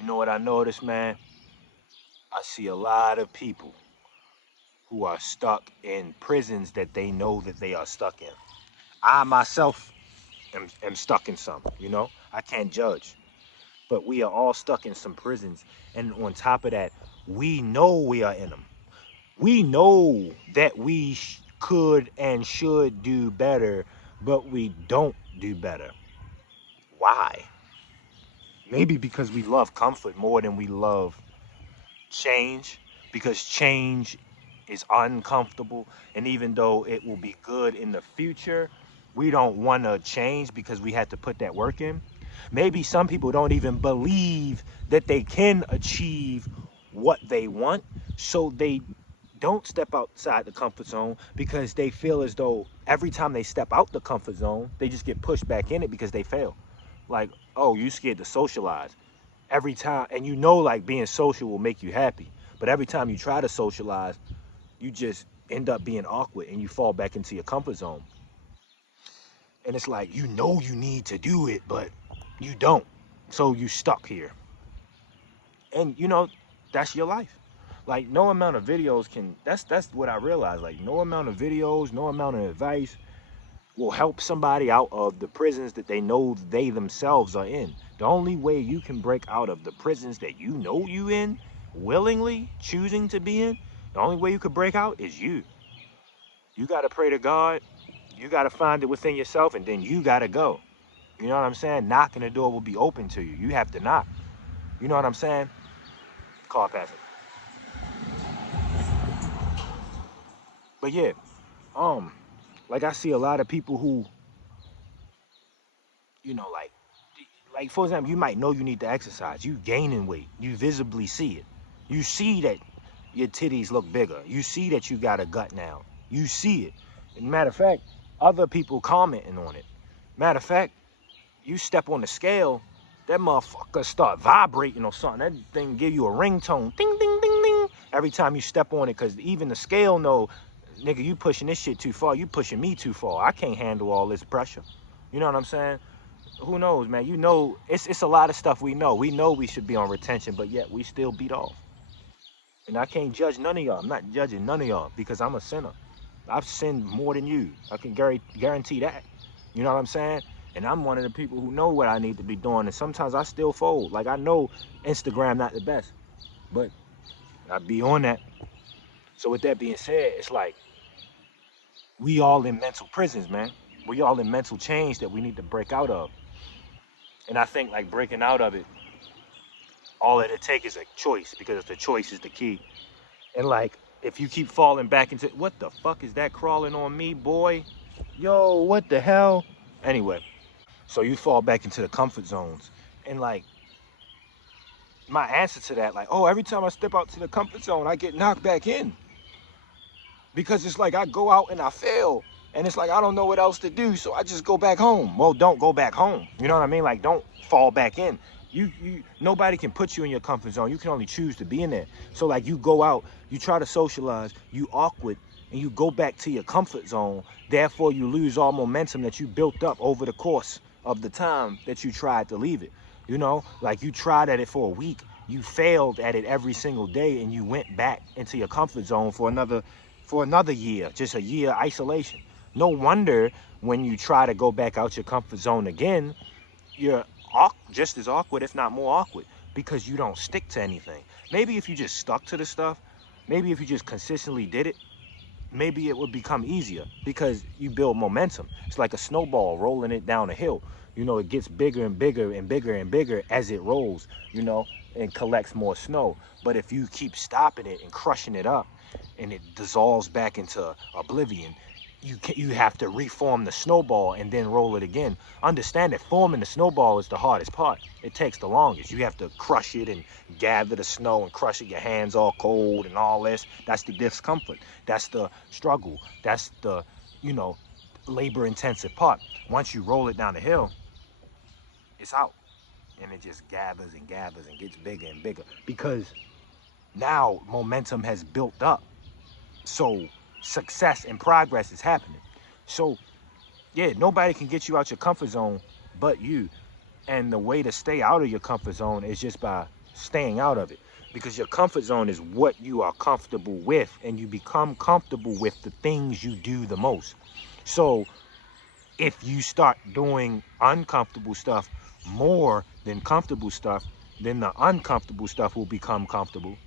You know what I noticed, man? I see a lot of people who are stuck in prisons that they know that they are stuck in. I myself am stuck in some, you know? I can't judge. But we are all stuck in some prisons. And on top of that, we know we are in them. We know that we could and should do better, but we don't do better. Why? Maybe because we love comfort more than we love change, because change is uncomfortable. And even though it will be good in the future, we don't want to change because we had to put that work in. Maybe some people don't even believe that they can achieve what they want, so they don't step outside the comfort zone because they feel as though every time they step out the comfort zone, they just get pushed back in it because they fail. Like, oh, you scared to socialize every time, and you know, like being social will make you happy, but every time you try to socialize, you just end up being awkward and you fall back into your comfort zone. And it's like, you know, you need to do it, but you don't, so you stuck here. And you know, that's your life. Like, no amount of videos can, that's what I realized. Like, no amount of videos, no amount of advice will help somebody out of the prisons that they know they themselves are in. The only way you can break out of the prisons that you know you in, willingly choosing to be in, the only way you could break out is you. You got to pray to God. You got to find it within yourself, and then you got to go. You know what I'm saying? Knocking the door will be open to you. You have to knock. You know what I'm saying? Car passing. But yeah, um, like I see a lot of people who, you know, like for example, you might know you need to exercise. You gaining weight. You visibly see it. You see that your titties look bigger. You see that you got a gut now. You see it. And matter of fact, other people commenting on it. Matter of fact, you step on the scale, that motherfucker start vibrating or something. That thing give you a ringtone. Ding, ding, ding, ding. Every time you step on it, because even the scale know, nigga, you pushing this shit too far. You pushing me too far. I can't handle all this pressure. You know what I'm saying? Who knows, man? You know, it's a lot of stuff we know. We know we should be on retention, but yet we still beat off. And I can't judge none of y'all. I'm not judging none of y'all because I'm a sinner. I've sinned more than you. I can guarantee that. You know what I'm saying? And I'm one of the people who know what I need to be doing. And sometimes I still fold. Like, I know Instagram not the best, but I be on that. So with that being said, it's like we all in mental prisons, man. We all in mental chains that we need to break out of. And I think like breaking out of it, all that it takes is a choice, because the choice is the key. And like, if you keep falling back into, what the fuck is that crawling on me, boy? Yo, what the hell? Anyway, so you fall back into the comfort zones. And like, my answer to that, like, oh, every time I step out to the comfort zone, I get knocked back in. Because it's like I go out and I fail. And it's like I don't know what else to do, so I just go back home. Well, don't go back home. You know what I mean? Like, don't fall back in. You nobody can put you in your comfort zone. You can only choose to be in there. So like, you go out, you try to socialize, you awkward, and you go back to your comfort zone. Therefore, you lose all momentum that you built up over the course of the time that you tried to leave it. You know, like, you tried at it for a week, you failed at it every single day, and you went back into your comfort zone for another year, just a year isolation. No wonder when you try to go back out your comfort zone again, you're just as awkward, if not more awkward, because you don't stick to anything. Maybe if you just stuck to the stuff, maybe if you just consistently did it, maybe it would become easier because you build momentum. It's like a snowball rolling it down a hill. You know, it gets bigger and bigger and bigger and bigger as it rolls, you know, and collects more snow. But if you keep stopping it and crushing it up and it dissolves back into oblivion, you have to reform the snowball and then roll it again. Understand that forming the snowball is the hardest part. It takes the longest. You have to crush it and gather the snow and crush it. Your hands all cold and all this. That's the discomfort. That's the struggle. That's the, you know, labor intensive part. Once you roll it down the hill, it's out. And it just gathers and gathers and gets bigger and bigger because now momentum has built up. So success and progress is happening. So yeah, nobody can get you out your comfort zone but you. And the way to stay out of your comfort zone is just by staying out of it, because your comfort zone is what you are comfortable with, and you become comfortable with the things you do the most. So if you start doing uncomfortable stuff more than comfortable stuff, then the uncomfortable stuff will become comfortable,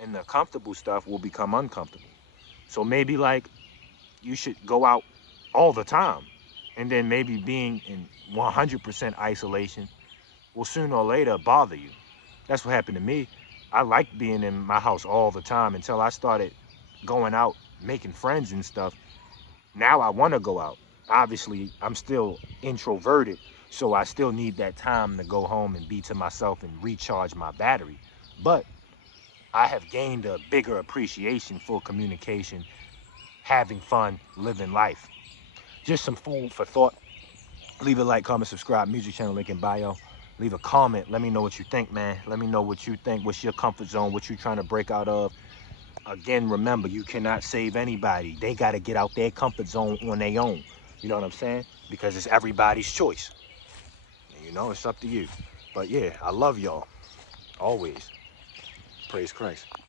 and the comfortable stuff will become uncomfortable. So maybe like you should go out all the time, and then maybe being in 100% isolation will sooner or later bother you. That's what happened to me. I liked being in my house all the time until I started going out, making friends and stuff. Now I want to go out. Obviously, I'm still introverted, so I still need that time to go home and be to myself and recharge my battery. But I have gained a bigger appreciation for communication, having fun, living life. Just some food for thought. Leave a like, comment, subscribe. Music channel link in bio. Leave a comment. Let me know what you think, man. Let me know what you think. What's your comfort zone? What you trying to break out of? Again, remember, you cannot save anybody. They got to get out their comfort zone on their own. You know what I'm saying? Because it's everybody's choice. And you know, it's up to you. But yeah, I love y'all. Always. Praise Christ.